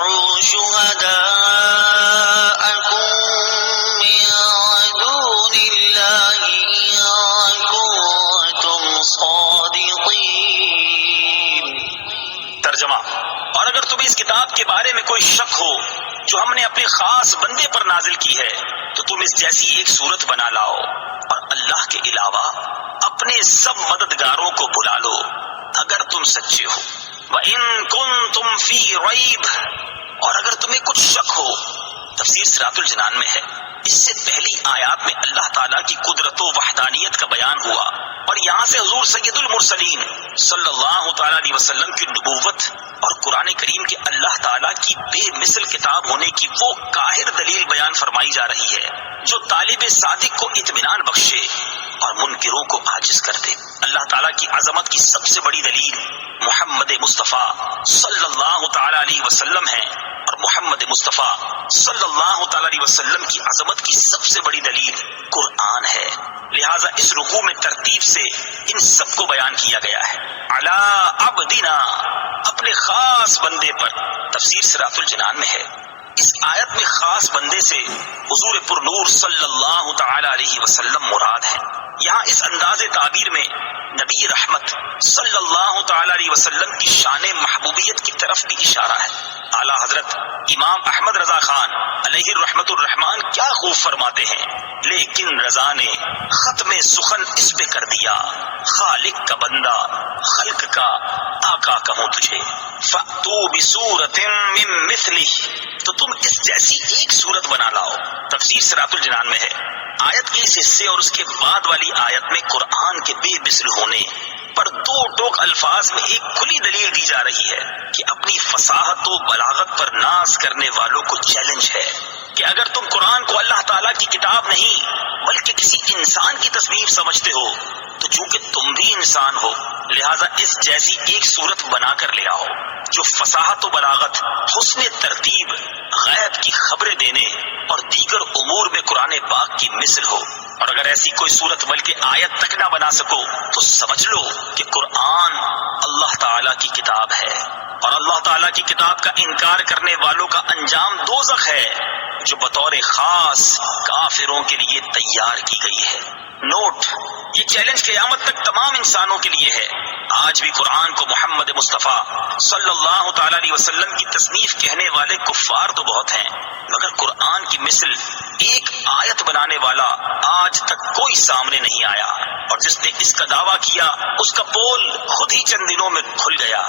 ادعوا شهداءكم من دون الله إن كنتم صادقين۔ ترجمہ: اور اگر تمہیں اس کتاب کے بارے میں کوئی شک ہو جو ہم نے اپنے خاص بندے پر نازل کی ہے تو تم اس جیسی ایک صورت بنا لاؤ اور اللہ کے علاوہ اپنے سب مددگاروں کو بلا لو اگر تم سچے ہو۔ وَإِن كُنتُمْ فِي رَيْبٍ، اور اگر تمہیں کچھ شک ہو۔ تفسیر صراط الجنان میں ہے۔ اس سے پہلی آیات میں اللہ تعالیٰ کی قدرت و وحدانیت کا بیان ہوا، اور یہاں سے حضور سید المرسلین صلی اللہ تعالیٰ علیہ وسلم کی نبوت اور قرآن کریم کے اللہ تعالیٰ کی بے مثل کتاب ہونے کی وہ قاہر دلیل بیان فرمائی جا رہی ہے جو طالب صادق کو اطمینان بخشے اور منکروں کو عاجز کر دے۔ اللہ تعالیٰ کی عظمت کی سب سے بڑی دلیل محمد مصطفیٰ صلی اللہ تعالیٰ علیہ وسلم ہے، اور محمد مصطفیٰ صلی اللہ تعالیٰ علیہ وسلم کی عظمت کی سب سے بڑی دلیل قرآن ہے۔ لہٰذا اس رکوع میں ترتیب سے ان سب کو بیان کیا گیا ہے۔ علی عبدنا، اپنے خاص بندے پر۔ تفسیر صراط الجنان میں ہے۔ اس آیت میں خاص بندے سے حضور پر نور صلی اللہ تعالی علیہ وسلم مراد ہے۔ یہاں اس انداز تعبیر میں نبی رحمت صلی اللہ تعالی علیہ وسلم کی شان محبوبیت کی طرف بھی اشارہ ہے۔ اعلیٰ حضرت امام احمد رضا خان علیہ الرحمت الرحمان کیا خوب فرماتے ہیں، لیکن رضا نے ختم سخن اس پہ کر دیا، خالق کا بندہ خلق کا آقا کہوں تجھے۔ فَأْتُوا بِسُورَةٍ مِّن مِّثْلِهِ، تو تم اس جیسی ایک صورت بنا لاؤ۔ تفسیر صراط الجنان میں ہے۔ آیت کے اس حصے اور اس کے بعد والی آیت میں قرآن کے بے مثل ہونے پر دو ٹوک الفاظ میں ایک کھلی دلیل دی جا رہی ہے کہ اپنی فصاحت و بلاغت پر ناز کرنے والوں کو چیلنج ہے کہ اگر تم قرآن کو اللہ تعالیٰ کی کتاب نہیں بلکہ کسی انسان کی تصنیف سمجھتے ہو تو چونکہ تم بھی انسان ہو لہٰذا اس جیسی ایک صورت بنا کر لے آؤ جو فصاحت و بلاغت، حسن ترتیب، غیب کی خبریں دینے اور دیگر امور میں قرآن پاک کی مثل ہو۔ اور اگر ایسی کوئی صورت بلکہ آیت تک نہ بنا سکو تو سمجھ لو کہ قرآن اللہ تعالیٰ کی کتاب ہے، اور اللہ تعالیٰ کی کتاب کا انکار کرنے والوں کا انجام دوزخ ہے جو بطور خاص کافروں کے لیے تیار کی گئی ہے۔ نوٹ: یہ چیلنج قیامت تک تمام انسانوں کے لیے ہے۔ آج بھی قرآن کو محمد مصطفیٰ صلی اللہ تعالی علیہ وسلم کی تصنیف کہنے والے کفار تو بہت ہیں، مگر قرآن کی مثل ایک آیت بنانے والا آج تک کوئی سامنے نہیں آیا، اور جس نے اس کا دعویٰ کیا اس کا پول خود ہی چند دنوں میں کھل گیا۔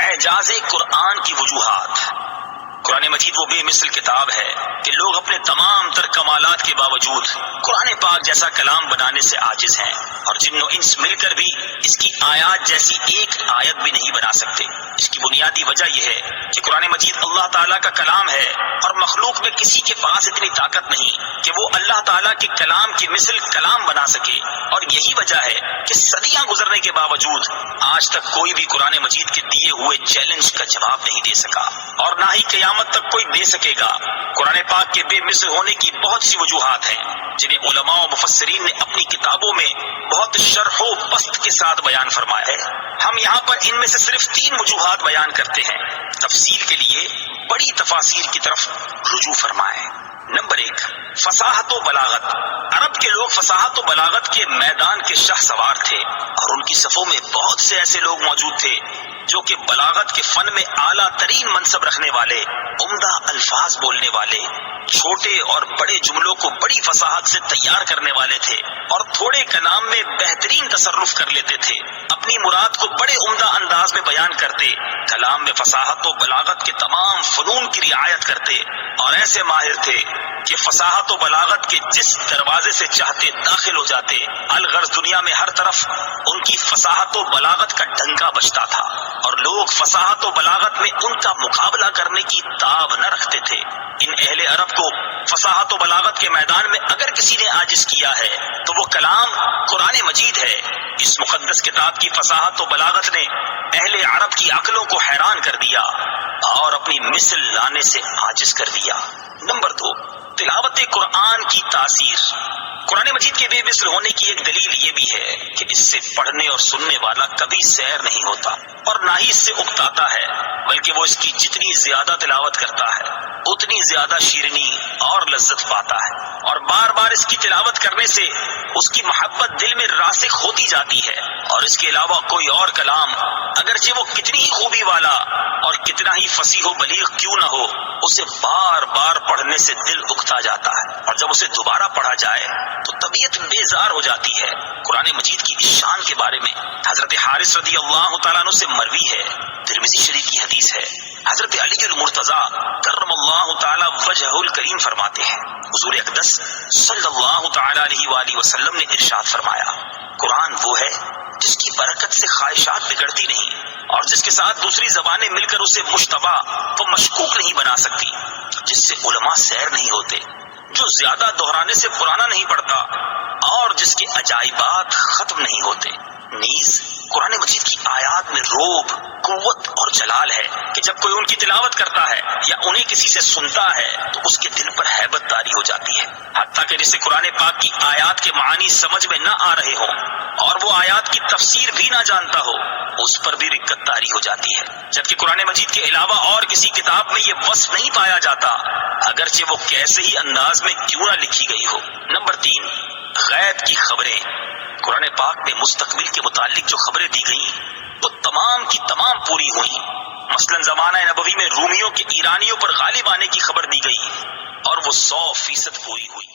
اعجاز قرآن کی وجوہات۔ قرآن مجید وہ بے مثل کتاب ہے کہ لوگ اپنے تمام تر کمالات کے باوجود قرآن پاک جیسا کلام بنانے سے عاجز ہیں، اور جن و انس مل کر بھی اس کی آیات جیسی ایک آیت بھی نہیں بنا سکتے۔ اس کی بنیادی وجہ یہ ہے کہ قرآن مجید اللہ تعالیٰ کا کلام ہے، اور مخلوق میں کسی کے پاس اتنی طاقت نہیں کہ وہ اللہ تعالیٰ کے کلام کی مثل کلام بنا سکے، اور یہی وجہ ہے کہ صدیاں گزرنے کے باوجود آج تک کوئی بھی قرآن مجید کے دیے ہوئے چیلنج کا جواب نہیں دے سکا، اور نہ ہی قیامت تک کوئی دے سکے گا۔ قرآن پاک کے بے مثل ہونے کی بہت سی وجوہات ہیں جنہیں علماء و مفسرین نے اپنی کتابوں میں بہت شرح و بسط کے ساتھ بیان فرمایا ہے۔ ہم یہاں پر ان میں سے صرف 3 وجوہات بیان کرتے ہیں۔ تفصیل کے لیے بڑی تفاسیر کی طرف رجوع فرمائیں۔ نمبر 1، فصاحت و بلاغت۔ عرب کے لوگ فصاحت و بلاغت کے میدان کے شاہ سوار تھے، اور ان کی صفوں میں بہت سے ایسے لوگ موجود تھے جو کہ بلاغت کے فن میں اعلیٰ ترین منصب رکھنے والے، عمدہ الفاظ بولنے والے، چھوٹے اور بڑے جملوں کو بڑی فصاحت سے تیار کرنے والے تھے، اور تھوڑے کلام میں بہترین تصرف کر لیتے تھے، اپنی مراد کو بڑے عمدہ انداز میں بیان کرتے، کلام میں فصاحت و بلاغت کے تمام فنون کی رعایت کرتے، اور ایسے ماہر تھے کہ فصاحت و بلاغت کے جس دروازے سے چاہتے داخل ہو جاتے، الغرض دنیا میں ہر طرف ان کی فصاحت و بلاغت کا ڈنکا بجتا تھا، اور لوگ فصاحت و بلاغت میں ان کا مقابلہ کرنے کی تاب نہ رکھتے تھے۔ ان اہل عرب کو فصاحت و بلاغت کے میدان میں اگر کسی نے عاجز کیا ہے تو وہ کلام قرآن مجید ہے۔ اس مقدس کتاب کی فصاحت و بلاغت نے اہل عرب کی عقلوں کو حیران کر دیا اور اپنی مثل لانے سے عاجز کر دیا۔ نمبر 2، تلاوت قرآن کی تاثیر۔ قرآن مجید کے بے مثل ہونے کی ایک دلیل یہ بھی ہے کہ اس سے پڑھنے اور سننے والا کبھی سیر نہیں ہوتا اور نہ ہی اس سے اکتاتا ہے۔ بلکہ وہ اس کی جتنی زیادہ تلاوت کرتا ہے اتنی زیادہ شیرینی اور لذت پاتا ہے، اور بار بار اس کی تلاوت کرنے سے اس کی محبت دل میں راسخ ہوتی جاتی ہے، اور اس کے علاوہ کوئی اور کلام اگرچہ وہ کتنی ہی خوبی والا اور کتنا ہی فصیح و بلیغ کیوں نہ ہو، اسے بار بار پڑھنے سے دل اکتا جاتا ہے، اور جب اسے دوبارہ پڑھا جائے تو طبیعت بیزار ہو جاتی ہے۔ قرآن مجید کی اس شان کے بارے میں حضرت حارث رضی اللہ تعالیٰ عنہ سے مروی ہے، ترمذی شریف کی حدیث ہے، حضرت علی المرتضیٰ کرم اللہ تعالی وجہہ الکریم فرماتے ہیں، حضور اقدس صلی اللہ تعالی علیہ وآلہ وسلم نے ارشاد فرمایا، قرآن وہ ہے جس کی برکت سے خواہشات بگڑتی نہیں، اور جس کے ساتھ دوسری زبانیں مل کر اسے مشتبہ و مشکوک نہیں بنا سکتی، جس سے علماء سیر نہیں ہوتے، جو زیادہ دہرانے سے پرانا نہیں پڑتا، اور جس کے عجائبات ختم نہیں ہوتے۔ نیز قرآن مجید کی آیات میں روب، قوت اور جلال ہے کہ جب کوئی ان کی تلاوت کرتا ہے یا انہیں کسی سے سنتا ہے تو اس کے دل پر ہیبت طاری ہو جاتی ہے، حتیٰ کہ جسے قرآن پاک کی آیات کے معانی سمجھ میں نہ آ رہے ہوں اور وہ آیات کی تفسیر بھی نہ جانتا ہو، اس پر بھی رکت طاری ہو جاتی ہے، جبکہ قرآن مجید کے علاوہ اور کسی کتاب میں یہ وصف نہیں پایا جاتا، اگرچہ وہ کیسے ہی انداز میں کیوں نہ لکھی گئی ہو۔ نمبر 3، غیب کی خبریں۔ قرآن پاک میں مستقبل کے متعلق جو خبریں دی گئیں وہ تمام کی تمام پوری ہوئیں۔ مثلا زمانہ نبوی میں رومیوں کے ایرانیوں پر غالب آنے کی خبر دی گئی اور وہ 100% پوری ہوئی۔